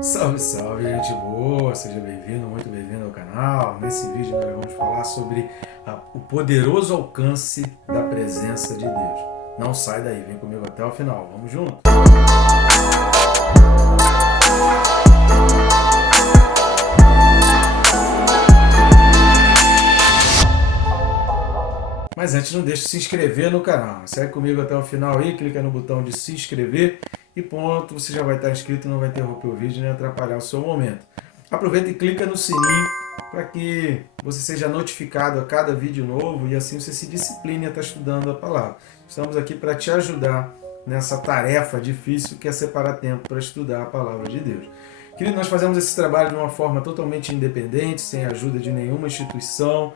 Salve, salve, gente boa! Seja bem-vindo, muito bem-vindo ao canal. Nesse vídeo nós vamos falar sobre o poderoso alcance da presença de Deus. Não sai daí, vem comigo até o final. Vamos junto? Mas antes, não deixe de se inscrever no canal. Segue comigo até o final aí, clica no botão de se inscrever e ponto, você já vai estar inscrito e não vai interromper o vídeo nem atrapalhar o seu momento. Aproveita e clica no sininho para que você seja notificado a cada vídeo novo e assim você se discipline a estar estudando a palavra. Estamos aqui para te ajudar nessa tarefa difícil que é separar tempo para estudar a palavra de Deus. Querido, nós fazemos esse trabalho de uma forma totalmente independente, sem a ajuda de nenhuma instituição.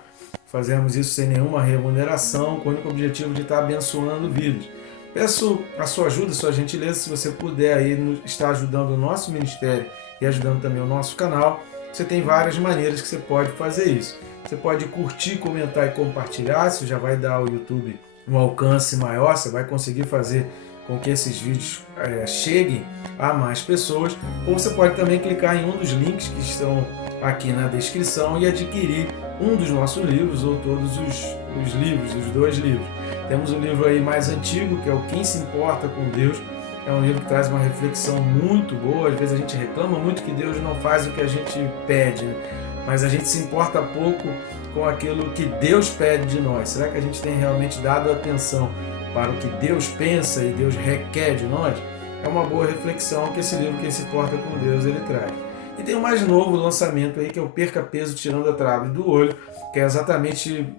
Fazemos isso sem nenhuma remuneração, com o único objetivo de estar abençoando vidas. Peço a sua ajuda, a sua gentileza, se você puder aí estar ajudando o nosso ministério e ajudando também o nosso canal. Você tem várias maneiras que você pode fazer isso. Você pode curtir, comentar e compartilhar, isso já vai dar ao YouTube um alcance maior, você vai conseguir fazer com que esses vídeos cheguem a mais pessoas. Ou você pode também clicar em um dos links que estão aqui na descrição e adquirir um dos nossos livros ou todos os livros, os dois livros. Temos um livro aí mais antigo, que é o Quem se Importa com Deus. É um livro que traz uma reflexão muito boa. Às vezes a gente reclama muito que Deus não faz o que a gente pede, mas a gente se importa pouco com aquilo que Deus pede de nós. Será que a gente tem realmente dado atenção para o que Deus pensa e Deus requer de nós? É uma boa reflexão que esse livro Quem se Importa com Deus ele traz. E tem o mais novo lançamento aí, que é o Perca Peso Tirando a Trave do Olho, que é exatamente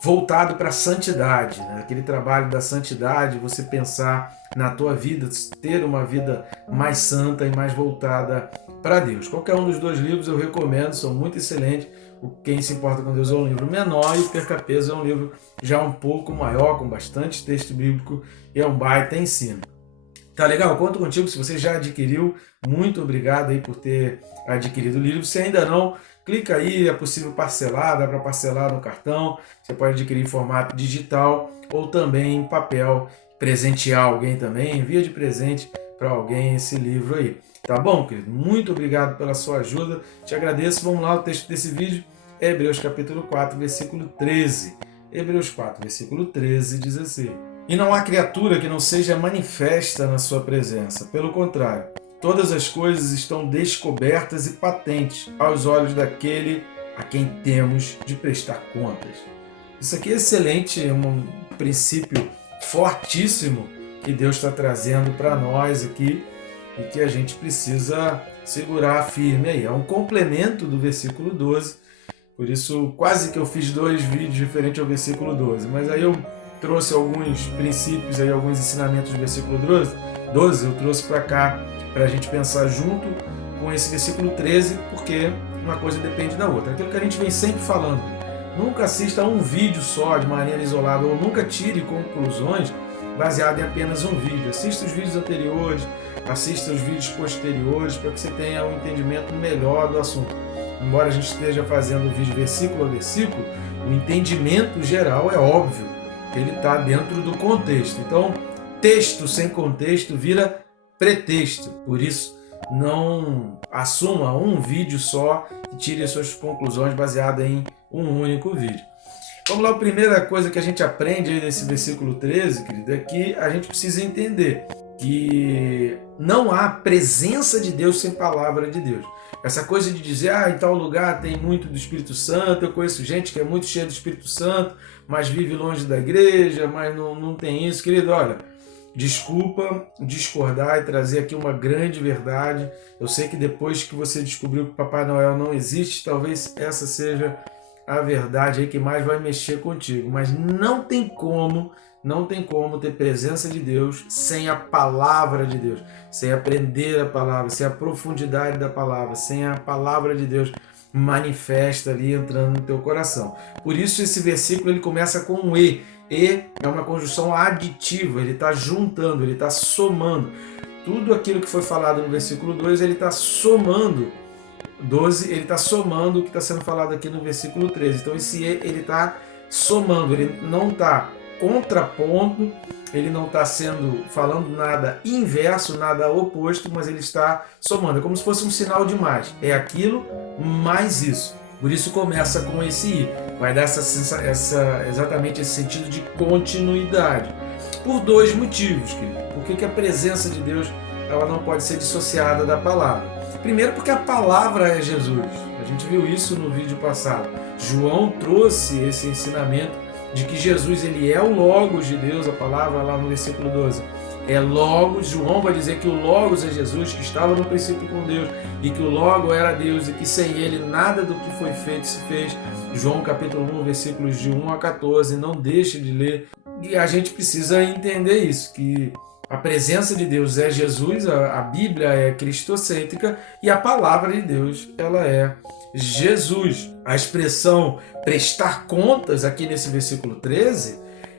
voltado para a santidade, né? Aquele trabalho da santidade, você pensar na tua vida, ter uma vida mais santa e mais voltada para Deus. Qualquer um dos dois livros eu recomendo, são muito excelentes. O Quem se Importa com Deus é um livro menor e o Perca Peso é um livro já um pouco maior, com bastante texto bíblico e é um baita ensino. Tá legal? Conto contigo, se você já adquiriu, muito obrigado aí por ter adquirido o livro. Se ainda não, clica aí, é possível parcelar, dá para parcelar no cartão, você pode adquirir em formato digital ou também em papel, presentear alguém também, envia de presente para alguém esse livro aí. Tá bom, querido? Muito obrigado pela sua ajuda, te agradeço. Vamos lá, o texto desse vídeo é Hebreus capítulo 4, versículo 13. Hebreus 4, versículo 13 diz assim: E não há criatura que não seja manifesta na sua presença. Pelo contrário, todas as coisas estão descobertas e patentes aos olhos daquele a quem temos de prestar contas. Isso aqui é excelente, é um princípio fortíssimo que Deus está trazendo para nós aqui e que a gente precisa segurar firme aí. É um complemento do versículo 12, por isso quase que eu fiz dois vídeos diferentes ao versículo 12, mas aí eu trouxe alguns princípios, aí, alguns ensinamentos do versículo 12, eu trouxe para cá, para a gente pensar junto com esse versículo 13, porque uma coisa depende da outra. Aquilo que a gente vem sempre falando, nunca assista a um vídeo só de maneira isolada, ou nunca tire conclusões baseadas em apenas um vídeo. Assista os vídeos anteriores, assista os vídeos posteriores, para que você tenha um entendimento melhor do assunto. Embora a gente esteja fazendo o vídeo versículo a versículo, o entendimento geral é óbvio, ele está dentro do contexto. Então, texto sem contexto vira pretexto. Por isso, não assuma um vídeo só e tire as suas conclusões baseadas em um único vídeo. Vamos lá, a primeira coisa que a gente aprende aí nesse versículo 13, querido, é que a gente precisa entender que não há presença de Deus sem palavra de Deus. Essa coisa de dizer, em tal lugar tem muito do Espírito Santo, eu conheço gente que é muito cheia do Espírito Santo, mas vive longe da igreja, mas não tem isso. Querido, olha, desculpa discordar e trazer aqui uma grande verdade. Eu sei que depois que você descobriu que Papai Noel não existe, talvez essa seja a verdade aí que mais vai mexer contigo, mas não tem como ter presença de Deus sem a palavra de Deus, sem aprender a palavra, sem a profundidade da palavra, sem a palavra de Deus manifesta ali entrando no teu coração. Por isso esse versículo ele começa com um E. E é uma conjunção aditiva, ele está juntando, ele está somando. Tudo aquilo que foi falado no versículo 2, ele está somando. 12, ele está somando o que está sendo falado aqui no versículo 13. Então esse E, ele está somando, ele não está contrapondo, ele não está falando nada inverso, nada oposto, mas ele está somando. É como se fosse um sinal de mais. É aquilo mais isso. Por isso começa com esse I. Vai dar exatamente esse sentido de continuidade. Por dois motivos, querido. Por que a presença de Deus ela não pode ser dissociada da palavra? Primeiro porque a palavra é Jesus. A gente viu isso no vídeo passado. João trouxe esse ensinamento de que Jesus ele é o Logos de Deus, a palavra lá no versículo 12. É Logos, João vai dizer que o Logos é Jesus, que estava no princípio com Deus, e que o Logos era Deus, e que sem ele nada do que foi feito se fez. João capítulo 1, versículos de 1 a 14, não deixe de ler. E a gente precisa entender isso, que a presença de Deus é Jesus, a Bíblia é cristocêntrica, e a palavra de Deus ela é Jesus. A expressão prestar contas aqui nesse versículo 13,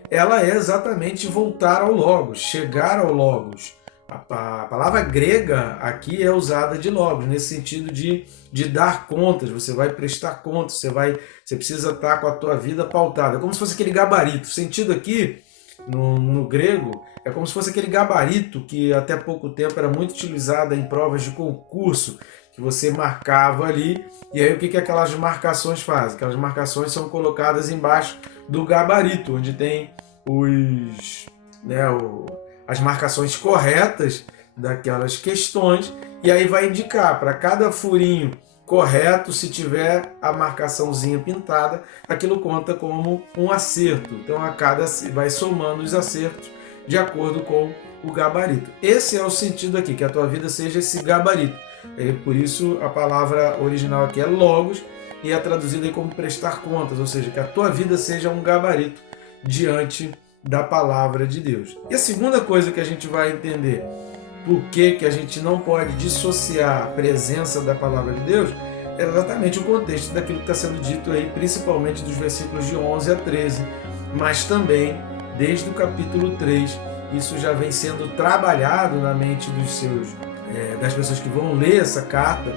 ela é exatamente voltar ao Logos, chegar ao Logos. A palavra grega aqui é usada de Logos, nesse sentido de dar contas, você vai prestar contas, você precisa estar com a tua vida pautada. É como se fosse aquele gabarito. O sentido aqui, no grego, é como se fosse aquele gabarito que até pouco tempo era muito utilizado em provas de concurso, que você marcava ali, e aí o que aquelas marcações fazem? Aquelas marcações são colocadas embaixo do gabarito, onde tem as marcações corretas daquelas questões, e aí vai indicar para cada furinho correto, se tiver a marcaçãozinha pintada, aquilo conta como um acerto. Então vai somando os acertos de acordo com o gabarito. Esse é o sentido aqui, que a tua vida seja esse gabarito. Por isso a palavra original aqui é Logos e é traduzida aí como prestar contas, ou seja, que a tua vida seja um gabarito diante da palavra de Deus. E a segunda coisa que a gente vai entender, por que a gente não pode dissociar a presença da palavra de Deus, é exatamente o contexto daquilo que está sendo dito aí, principalmente dos versículos de 11 a 13, mas também desde o capítulo 3, isso já vem sendo trabalhado na mente das pessoas que vão ler essa carta,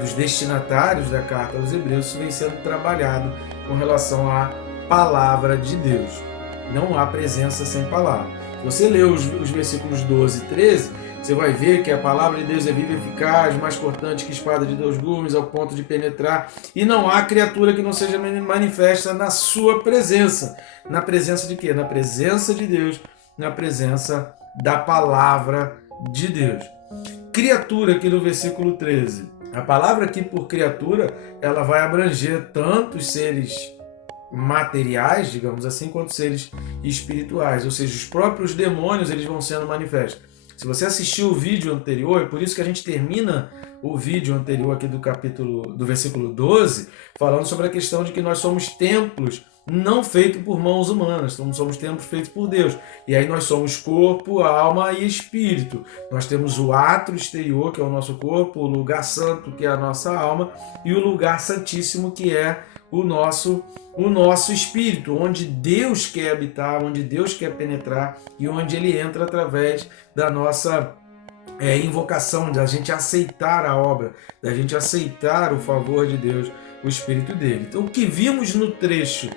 dos destinatários da carta aos Hebreus, isso vem sendo trabalhado com relação à palavra de Deus. Não há presença sem palavra. Se você ler os versículos 12 e 13, você vai ver que a palavra de Deus é viva e eficaz, mais cortante que espada de 2 gumes, ao ponto de penetrar, e não há criatura que não seja manifesta na sua presença. Na presença de quê? Na presença de Deus, na presença da palavra de Deus. Criatura aqui no versículo 13. A palavra aqui por criatura, ela vai abranger tanto os seres materiais, digamos assim, quanto seres espirituais, ou seja, os próprios demônios eles vão sendo manifestos. Se você assistiu o vídeo anterior, é por isso que a gente termina o vídeo anterior aqui do versículo 12, falando sobre a questão de que nós somos templos não feitos por mãos humanas, somos templos feitos por Deus. E aí nós somos corpo, alma e espírito. Nós temos o átrio exterior, que é o nosso corpo, o lugar santo, que é a nossa alma, e o lugar santíssimo, que é o nosso espírito, onde Deus quer habitar, onde Deus quer penetrar e onde Ele entra através da nossa invocação, da gente aceitar a obra, da gente aceitar o favor de Deus, o Espírito dele. Então o que vimos no trecho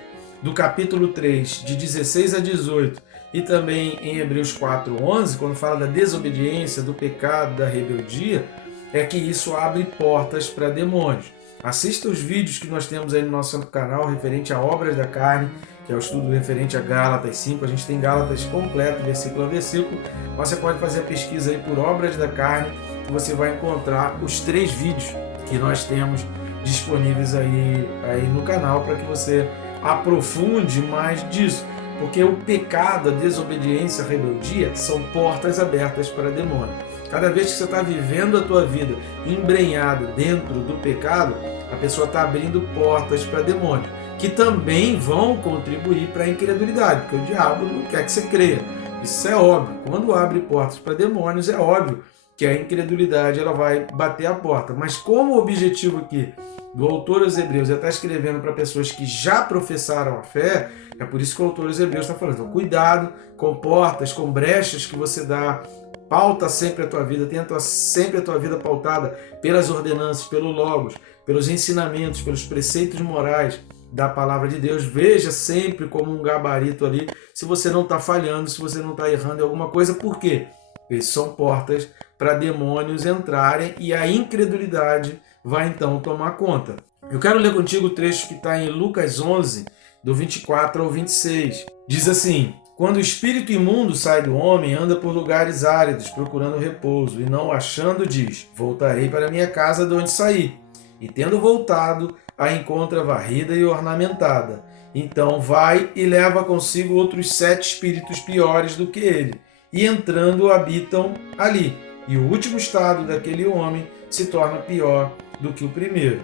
do capítulo 3, de 16 a 18, e também em Hebreus 4:11, quando fala da desobediência, do pecado, da rebeldia, é que isso abre portas para demônios. Assista os vídeos que nós temos aí no nosso canal referente a obras da carne, que é o estudo referente a Gálatas 5. A gente tem Gálatas completo, versículo a versículo. Você pode fazer a pesquisa aí por obras da carne e você vai encontrar os 3 vídeos que nós temos disponíveis aí no canal para que você aprofunde mais disso. Porque o pecado, a desobediência, a rebeldia são portas abertas para demônio. Cada vez que você está vivendo a tua vida embrenhado dentro do pecado, a pessoa está abrindo portas para demônios, que também vão contribuir para a incredulidade, porque o diabo não quer que você creia. Isso é óbvio. Quando abre portas para demônios, é óbvio que a incredulidade ela vai bater a porta. Mas como o objetivo aqui do autor aos Hebreus é estar escrevendo para pessoas que já professaram a fé, é por isso que o autor aos Hebreus está falando. Então, cuidado com portas, com brechas que você dá. Pauta sempre a tua vida, tenta sempre a tua vida pautada pelas ordenanças, pelo Logos, pelos ensinamentos, pelos preceitos morais, da palavra de Deus, veja sempre como um gabarito ali, se você não está falhando, se você não está errando em alguma coisa. Por quê? Esses são portas para demônios entrarem e a incredulidade vai então tomar conta. Eu quero ler contigo o trecho que está em Lucas 11, do 24 ao 26. Diz assim: quando o espírito imundo sai do homem, anda por lugares áridos, procurando repouso, e não o achando, diz: voltarei para minha casa de onde saí. E tendo voltado, a encontra varrida e ornamentada. Então vai e leva consigo outros 7 espíritos piores do que ele, e entrando habitam ali. E o último estado daquele homem se torna pior do que o primeiro.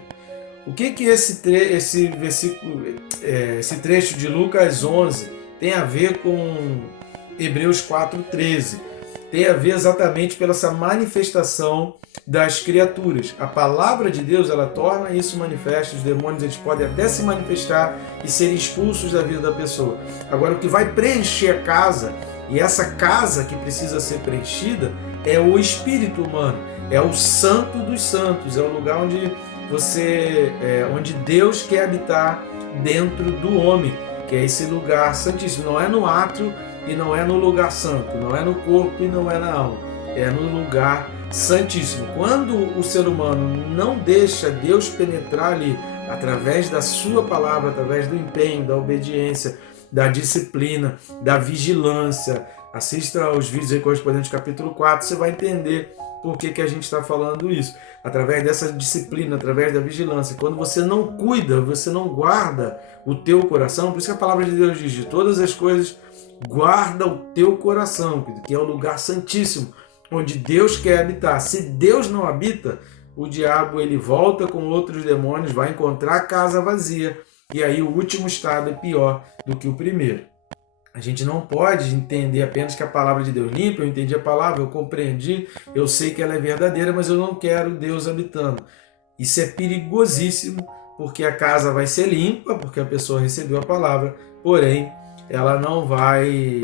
O que esse trecho de Lucas 11 tem a ver com Hebreus 4:13? Tem a ver exatamente pela essa manifestação das criaturas. A palavra de Deus, ela torna isso manifesto. Os demônios, eles podem até se manifestar e serem expulsos da vida da pessoa. Agora, o que vai preencher a casa, e essa casa que precisa ser preenchida, é o espírito humano, é o santo dos santos, é o lugar onde Deus quer habitar dentro do homem, que é esse lugar santíssimo. Não é no átrio e não é no lugar santo, não é no corpo e não é na alma, é no lugar santíssimo. Quando o ser humano não deixa Deus penetrar ali, através da sua palavra, através do empenho, da obediência, da disciplina, da vigilância, assista aos vídeos aí correspondentes ao capítulo 4, você vai entender por que a gente está falando isso. Através dessa disciplina, através da vigilância. Quando você não cuida, você não guarda o teu coração, por isso que a palavra de Deus diz: de todas as coisas, guarda o teu coração, que é o lugar santíssimo, onde Deus quer habitar. Se Deus não habita, o diabo ele volta com outros demônios, vai encontrar a casa vazia, e aí o último estado é pior do que o primeiro. A gente não pode entender apenas que a palavra de Deus limpa. Eu entendi a palavra, eu compreendi, eu sei que ela é verdadeira, mas eu não quero Deus habitando. Isso é perigosíssimo, porque a casa vai ser limpa, porque a pessoa recebeu a palavra, porém ela não vai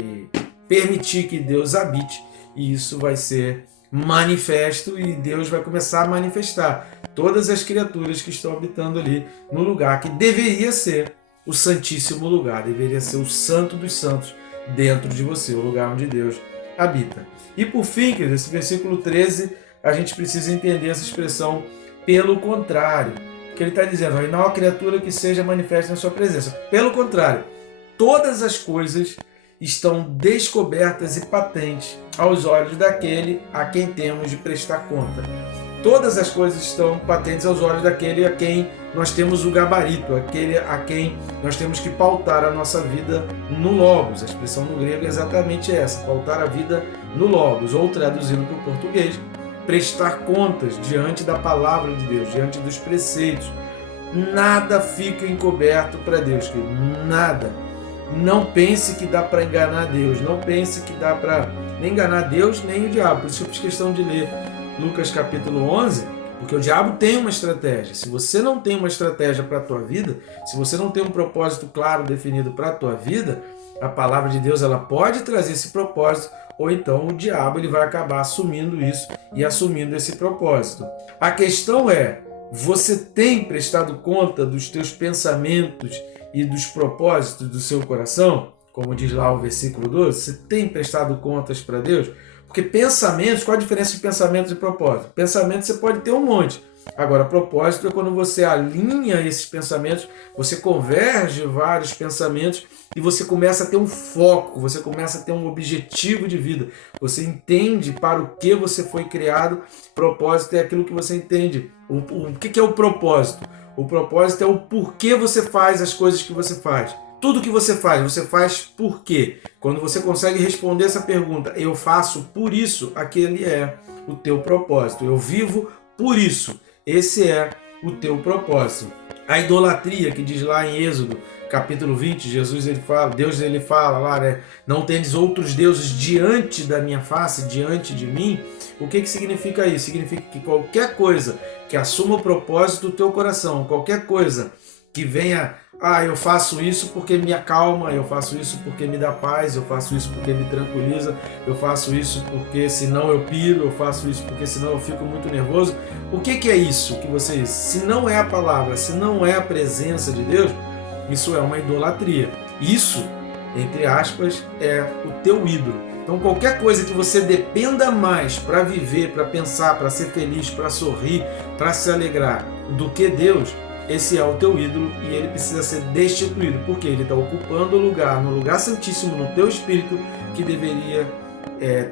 permitir que Deus habite, e isso vai ser manifesto, e Deus vai começar a manifestar todas as criaturas que estão habitando ali no lugar que deveria ser o santíssimo lugar, deveria ser o santo dos santos dentro de você, o lugar onde Deus habita. E por fim, querido, esse versículo 13, a gente precisa entender essa expressão pelo contrário, que ele está dizendo: e não há criatura que seja manifesta na sua presença. Pelo contrário, todas as coisas estão descobertas e patentes aos olhos daquele a quem temos de prestar conta. Todas as coisas estão patentes aos olhos daquele a quem nós temos o gabarito, aquele a quem nós temos que pautar a nossa vida no Logos. A expressão no grego é exatamente essa: pautar a vida no Logos, ou traduzindo para o português, prestar contas diante da palavra de Deus, diante dos preceitos. Nada fica encoberto para Deus, querido, nada. Não pense que dá para enganar Deus, não pense que dá para nem enganar Deus nem o diabo. Por isso eu fiz questão de ler Lucas capítulo 11, porque o diabo tem uma estratégia. Se você não tem uma estratégia para a tua vida, se você não tem um propósito claro definido para a tua vida, a palavra de Deus ela pode trazer esse propósito, ou então o diabo ele vai acabar assumindo isso e assumindo esse propósito. A questão é: você tem prestado conta dos teus pensamentos e dos propósitos do seu coração? Como diz lá o versículo 12, você tem prestado contas para Deus? Porque pensamentos, qual a diferença de pensamentos e propósito? Pensamento você pode ter um monte. Agora, propósito é quando você alinha esses pensamentos, você converge vários pensamentos e você começa a ter um foco, você começa a ter um objetivo de vida. Você entende para o que você foi criado. Propósito é aquilo que você entende. O que é o propósito? O propósito é o porquê você faz as coisas que você faz. Tudo que você faz por quê? Quando você consegue responder essa pergunta, eu faço por isso, aquele é o teu propósito. Eu vivo por isso, esse é o teu propósito. A idolatria, que diz lá em Êxodo, capítulo 20, Deus ele fala lá, né? Não tendes outros deuses diante da minha face, diante de mim. O que significa isso? Significa que qualquer coisa que assuma o propósito do teu coração, qualquer coisa que venha, eu faço isso porque me acalma, eu faço isso porque me dá paz, eu faço isso porque me tranquiliza, eu faço isso porque senão eu piro, eu faço isso porque senão eu fico muito nervoso. O que é isso que você diz? Se não é a palavra, se não é a presença de Deus, Isso é uma idolatria. Isso, entre aspas, é o teu ídolo. Então qualquer coisa que você dependa mais para viver, para pensar, para ser feliz, para sorrir, para se alegrar do que Deus, esse é o teu ídolo e ele precisa ser destituído, porque ele está ocupando o lugar, no lugar santíssimo, no teu espírito, que deveria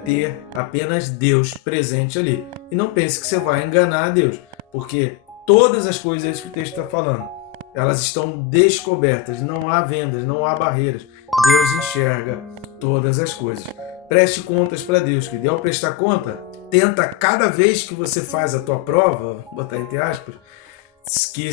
ter apenas Deus presente ali. E não pense que você vai enganar a Deus, porque todas as coisas que o texto está falando, elas estão descobertas, não há vendas, não há barreiras. Deus enxerga todas as coisas. Preste contas para Deus, que ao prestar conta, tenta cada vez que você faz a tua prova, vou botar entre aspas, que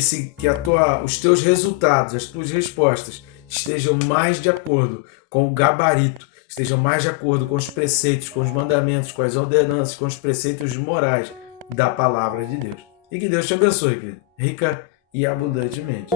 os teus resultados, as tuas respostas estejam mais de acordo com o gabarito, estejam mais de acordo com os preceitos, com os mandamentos, com as ordenanças, com os preceitos morais da palavra de Deus. E que Deus te abençoe, querido, rica e abundantemente.